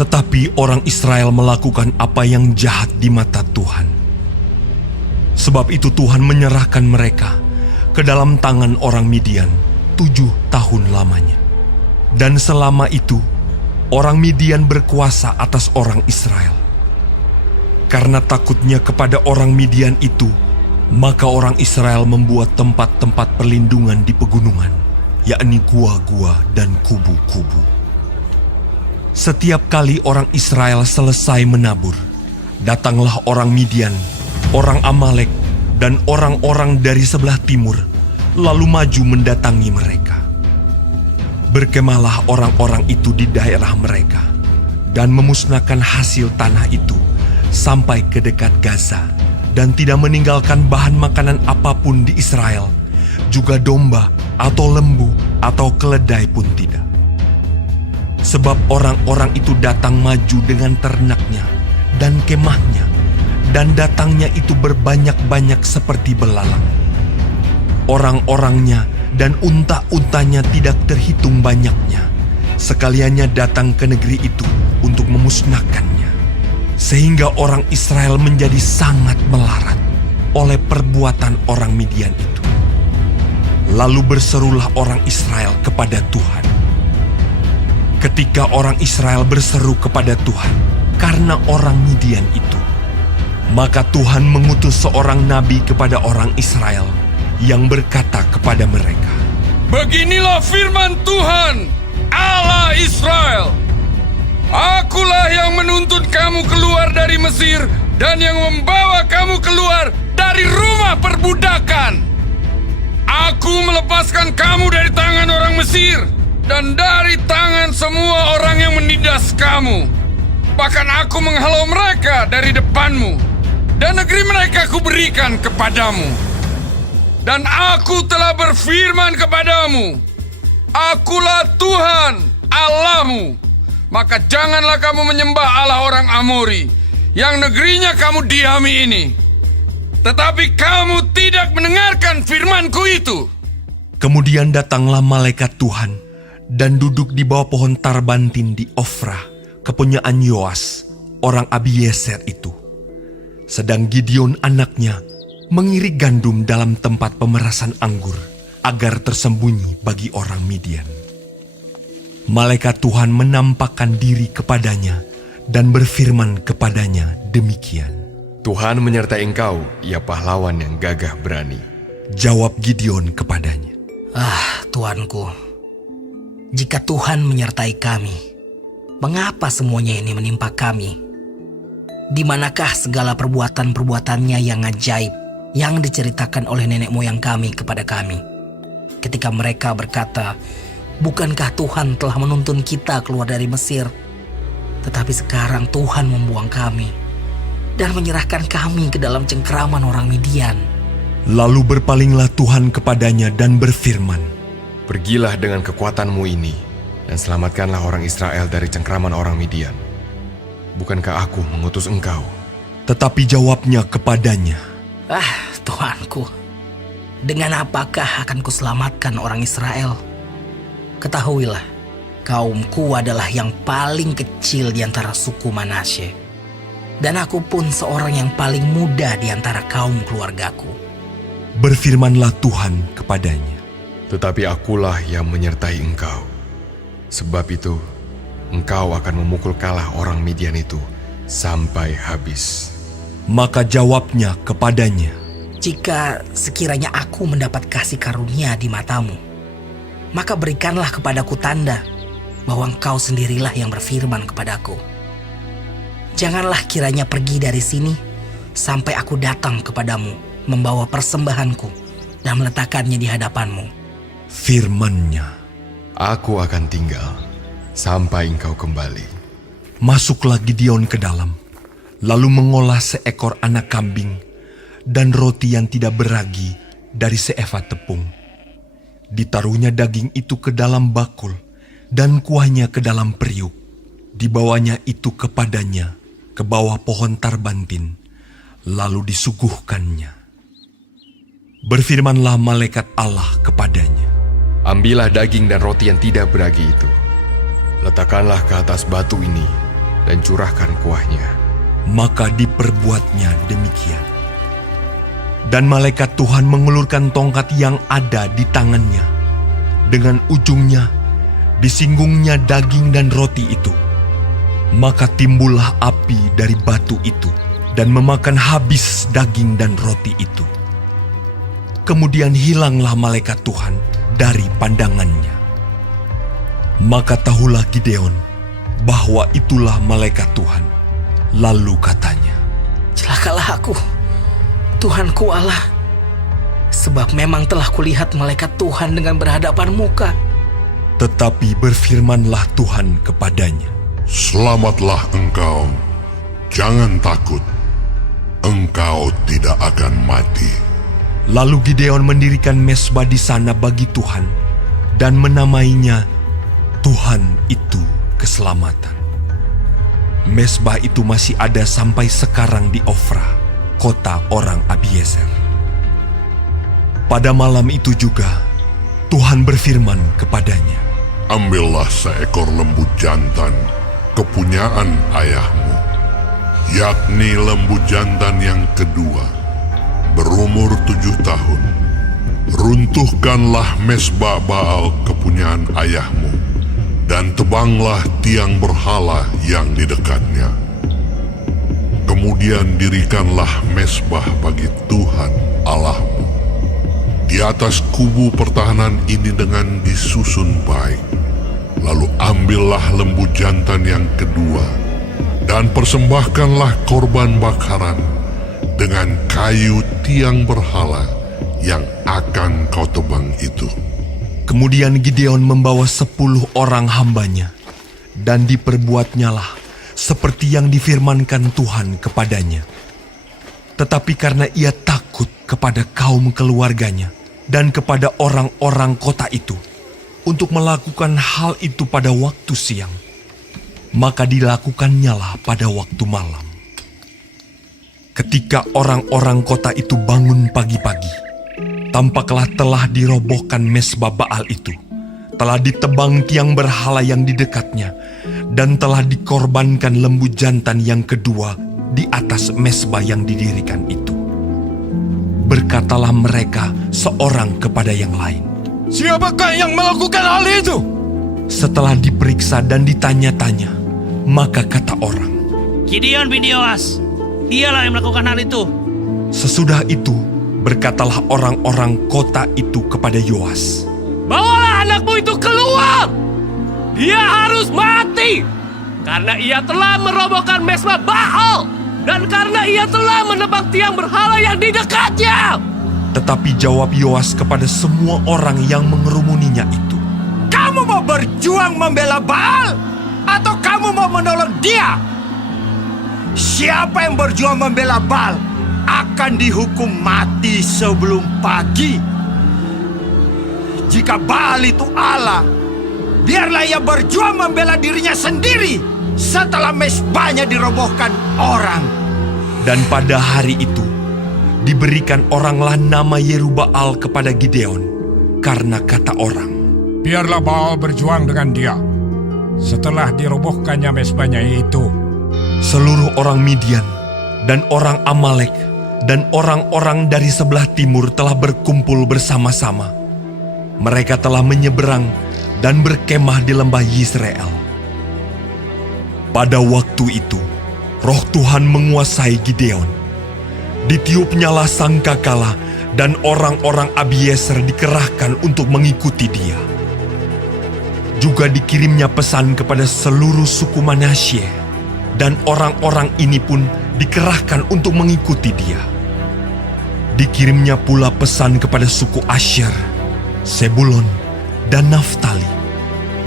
Tetapi orang Israel melakukan apa yang jahat di mata Tuhan. Sebab itu Tuhan menyerahkan mereka ke dalam tangan orang Midian 7 tahun lamanya. Dan selama itu, orang Midian berkuasa atas orang Israel. Karena takutnya kepada orang Midian itu, maka orang Israel membuat tempat-tempat perlindungan di pegunungan, yakni gua-gua dan kubu-kubu. Setiap kali orang Israel selesai menabur, datanglah orang Midian, orang Amalek, dan orang-orang dari sebelah timur, lalu maju mendatangi mereka. Berkemahlah orang-orang itu di daerah mereka, dan memusnahkan hasil tanah itu sampai ke dekat Gaza, dan tidak meninggalkan bahan makanan apapun di Israel, juga domba atau lembu atau keledai pun tidak. Sebab orang-orang itu datang maju dengan ternaknya dan kemahnya, dan datangnya itu berbanyak-banyak seperti belalang. Orang-orangnya dan unta-untanya tidak terhitung banyaknya, sekaliannya datang ke negeri itu untuk memusnahkannya. Sehingga orang Israel menjadi sangat melarat oleh perbuatan orang Midian itu. Lalu berserulah orang Israel kepada Tuhan. Ketika orang Israel berseru kepada Tuhan karena orang Midian itu, maka Tuhan mengutus seorang nabi kepada orang Israel yang berkata kepada mereka, "Beginilah firman Tuhan, Allah Israel. Akulah yang menuntun kamu keluar dari Mesir dan yang membawa kamu keluar dari rumah perbudakan. Aku melepaskan kamu dari tangan orang Mesir dan dari tangan semua orang yang menindas kamu. Bahkan aku menghalau mereka dari depanmu, dan negeri mereka kuberikan kepadamu. Dan aku telah berfirman kepadamu, Akulah Tuhan Allahmu. Maka janganlah kamu menyembah Allah orang Amori, yang negerinya kamu diami ini. Tetapi kamu tidak mendengarkan firmanku itu." Kemudian datanglah malaikat Tuhan dan duduk di bawah pohon tarbantin di Ofra, kepunyaan Yoas, orang Abiezer itu. Sedang Gideon anaknya mengirik gandum dalam tempat pemerasan anggur, agar tersembunyi bagi orang Midian. Malaikat Tuhan menampakkan diri kepadanya dan berfirman kepadanya demikian. "Tuhan menyertai engkau, ya pahlawan yang gagah berani." Jawab Gideon kepadanya, Tuanku, jika Tuhan menyertai kami, mengapa semuanya ini menimpa kami? Di manakah segala perbuatan-perbuatannya yang ajaib yang diceritakan oleh nenek moyang kami kepada kami? Ketika mereka berkata, "Bukankah Tuhan telah menuntun kita keluar dari Mesir?" Tetapi sekarang Tuhan membuang kami dan menyerahkan kami ke dalam cengkeraman orang Midian. Lalu berpalinglah Tuhan kepadanya dan berfirman, "Pergilah dengan kekuatanmu ini, dan selamatkanlah orang Israel dari cengkraman orang Midian. Bukankah aku mengutus engkau?" Tetapi jawabnya kepadanya, Tuanku, dengan apakah akan kuselamatkan orang Israel? Ketahuilah, kaumku adalah yang paling kecil di antara suku Manasye, dan aku pun seorang yang paling muda di antara kaum keluargaku. Berfirmanlah Tuhan kepadanya, "Tetapi akulah yang menyertai engkau. Sebab itu, engkau akan memukul kalah orang Midian itu sampai habis." Maka jawabnya kepadanya, Jika sekiranya aku mendapat kasih karunia di matamu, maka berikanlah kepadaku tanda bahwa engkau sendirilah yang berfirman kepadaku. Janganlah kiranya pergi dari sini sampai aku datang kepadamu membawa persembahanku dan meletakkannya di hadapanmu. Firman-Nya, "Aku akan tinggal sampai engkau kembali." masuklah Gideon ke dalam, lalu mengolah seekor anak kambing dan roti yang tidak beragi dari seefah tepung. Ditaruhnya daging itu ke dalam bakul dan kuahnya ke dalam periuk. Dibawanya itu kepadanya ke bawah pohon tarbantin, lalu disuguhkannya. Berfirmanlah malaikat Allah kepadanya, "Ambillah daging dan roti yang tidak beragi itu. Letakkanlah ke atas batu ini dan curahkan kuahnya. Maka diperbuatnya demikian. Dan malaikat Tuhan mengulurkan tongkat yang ada di tangannya. Dengan ujungnya disinggungnya daging dan roti itu. Maka timbullah api dari batu itu dan memakan habis daging dan roti itu. Kemudian hilanglah malaikat Tuhan dari pandangannya. Maka tahulah Gideon bahwa itulah malaikat Tuhan. Lalu katanya, Celakalah aku, Tuhanku Allah, sebab memang telah kulihat malaikat Tuhan dengan berhadapan muka. tetapi berfirmanlah Tuhan kepadanya, Selamatlah engkau, jangan takut, engkau tidak akan mati. Lalu Gideon mendirikan mezbah di sana bagi Tuhan dan menamainya Tuhan itu keselamatan. Mezbah itu masih ada sampai sekarang di Ofra, kota orang Abiezer. Pada malam itu juga Tuhan berfirman kepadanya, Ambillah seekor lembu jantan, kepunyaan ayahmu, yakni lembu jantan yang kedua, berumur 7 tahun. Runtuhkanlah mezbah Baal kepunyaan ayahmu, dan tebanglah tiang berhala yang di dekatnya. Kemudian dirikanlah mezbah bagi Tuhan Allahmu di atas kubu pertahanan ini dengan disusun baik. Lalu ambillah lembu jantan yang kedua dan persembahkanlah korban bakaran dengan kayu tiang berhala yang akan kau tebang itu. Kemudian Gideon membawa 10 orang hambanya, dan diperbuatnyalah seperti yang difirmankan Tuhan kepadanya. Tetapi karena ia takut kepada kaum keluarganya dan kepada orang-orang kota itu untuk melakukan hal itu pada waktu siang, maka dilakukannya pada waktu malam. Ketika orang-orang kota itu bangun pagi-pagi, tampaklah telah dirobohkan mezbah Baal itu, telah ditebang tiang berhala yang di dekatnya, dan telah dikorbankan lembu jantan yang kedua di atas mezbah yang didirikan itu. Berkatalah mereka seorang kepada yang lain, Siapakah yang melakukan hal itu? setelah diperiksa dan ditanya-tanya, maka kata orang, Gideon bin Yoas, dialah yang melakukan hal itu. sesudah itu berkatalah orang-orang kota itu kepada Yoas, Bawalah anakmu itu keluar. Dia harus mati karena ia telah merobohkan mezbah Baal dan karena ia telah menebang tiang berhala yang di dekatnya. Tetapi jawab Yoas kepada semua orang yang mengerumuninya itu, Kamu mau berjuang membela Baal atau kamu mau menolong dia? Siapa yang berjuang membela Baal akan dihukum mati sebelum pagi. Jika Baal itu Allah, biarlah ia berjuang membela dirinya sendiri setelah mezbahnya dirobohkan orang. dan pada hari itu diberikan oranglah nama Yerubbaal kepada Gideon, karena kata orang, Biarlah Baal berjuang dengan dia setelah dirobohkannya mezbahnya itu. seluruh orang Midian dan orang Amalek dan orang-orang dari sebelah timur telah berkumpul bersama-sama. Mereka telah menyeberang dan berkemah di lembah Yisrael. Pada waktu itu, Roh Tuhan menguasai Gideon. Ditiupnyalah sangkakala dan orang-orang Abiezer dikerahkan untuk mengikuti dia. Juga dikirimnya pesan kepada seluruh suku Manasye, dan orang-orang ini pun dikerahkan untuk mengikuti dia. Dikirimnya pula pesan kepada suku Asher, Sebulon, dan Naftali,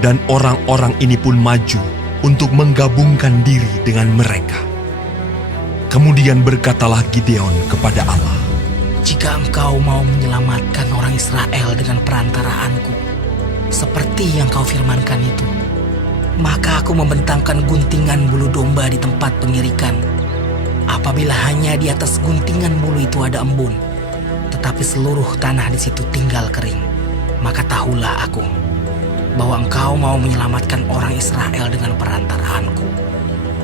dan orang-orang ini pun maju untuk menggabungkan diri dengan mereka. Kemudian berkatalah Gideon kepada Allah, Jika engkau mau menyelamatkan orang Israel dengan perantaraanku, seperti yang kau firmankan itu, maka aku membentangkan guntingan bulu domba di tempat pengirikan. Apabila hanya di atas guntingan bulu itu ada embun, tetapi seluruh tanah di situ tinggal kering, maka tahulah aku bahwa engkau mau menyelamatkan orang Israel dengan perantaraanku.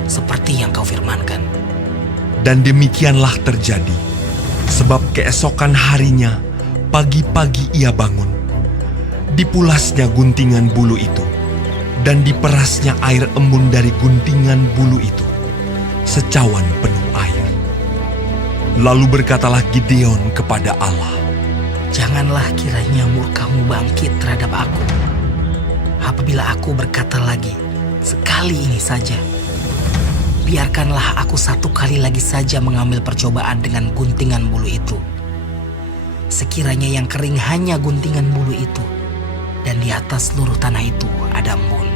seperti yang kau firmankan. Dan demikianlah terjadi, sebab keesokan harinya, pagi-pagi ia bangun. Dipulasnya guntingan bulu itu, dan diperasnya air embun dari guntingan bulu itu, secawan penuh air. Lalu berkatalah Gideon kepada Allah, Janganlah kiranya murka-Mu bangkit terhadap aku, apabila aku berkata lagi, sekali ini saja. Biarkanlah aku satu kali lagi saja mengambil percobaan dengan guntingan bulu itu. Sekiranya yang kering hanya guntingan bulu itu, dan di atas seluruh tanah itu ada embun.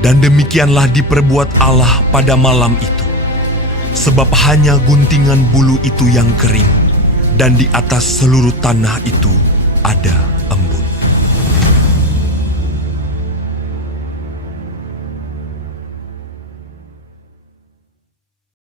dan demikianlah diperbuat Allah pada malam itu. Sebab hanya guntingan bulu itu yang kering, dan di atas seluruh tanah itu ada